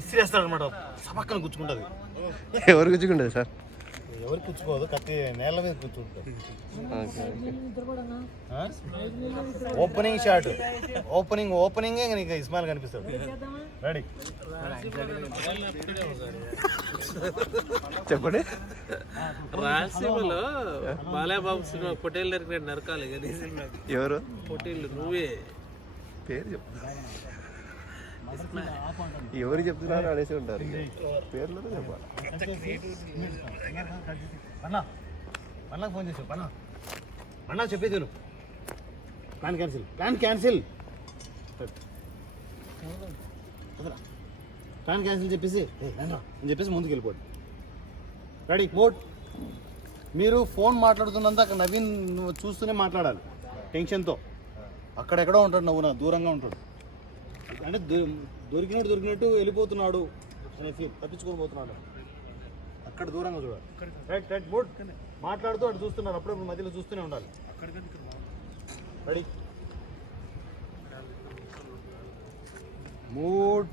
ఇసిరేస్తాడు అనమాట సపక్కన గుచ్చుకుంటుంది. ఎవరు గుచ్చుకుంటుంది సార్? ఎవరు కూర్చుకోదు కత్తి నేల మీద కూర్చుంటుంది ఓపెనింగ్ షాట్ ఓపెనింగ్ ఓపెనింగ్ నీకు ఇస్మాయిల్ కనిపిస్తాడు రెడీ చెప్పండి. రాయలసీమలో బాలయ్యబాబు సినిమా పొటేల్ నరికిన నరకాలి కానీ ఎవరు? పొటేల్ నువ్వే. పేరు చెప్పు. ఎవరు చెప్తున్నారు అనేసి ఉంటారు పేర్లు చెప్పాలి. పన్నాకు ఫోన్ చేసావు పన్నా. పన్నా చెప్పేది plan cancel plan cancel. Plan cancel చెప్పేసి అని చెప్పేసి ముందుకు రెడీ మోడ్. మీరు ఫోన్ మాట్లాడుతున్నంత అక్కడ నవీన్ నువ్వు చూస్తూనే మాట్లాడాలి టెన్షన్తో. అక్కడెక్కడో ఉంటాడు నవ్వు నా దూరంగా ఉంటాడు. అంటే దొరికినట్టు దొరికినట్టు వెళ్ళిపోతున్నాడు. అనే ఫీల్ తప్పించుకొని పోతున్నాడు అక్కడ దూరంగా చూడాలి. రైట్ రైట్ మూడ్ మాట్లాడుతూ అటు చూస్తున్నారు. అప్పుడప్పుడు మధ్యలో చూస్తూనే ఉండాలి. Ready mood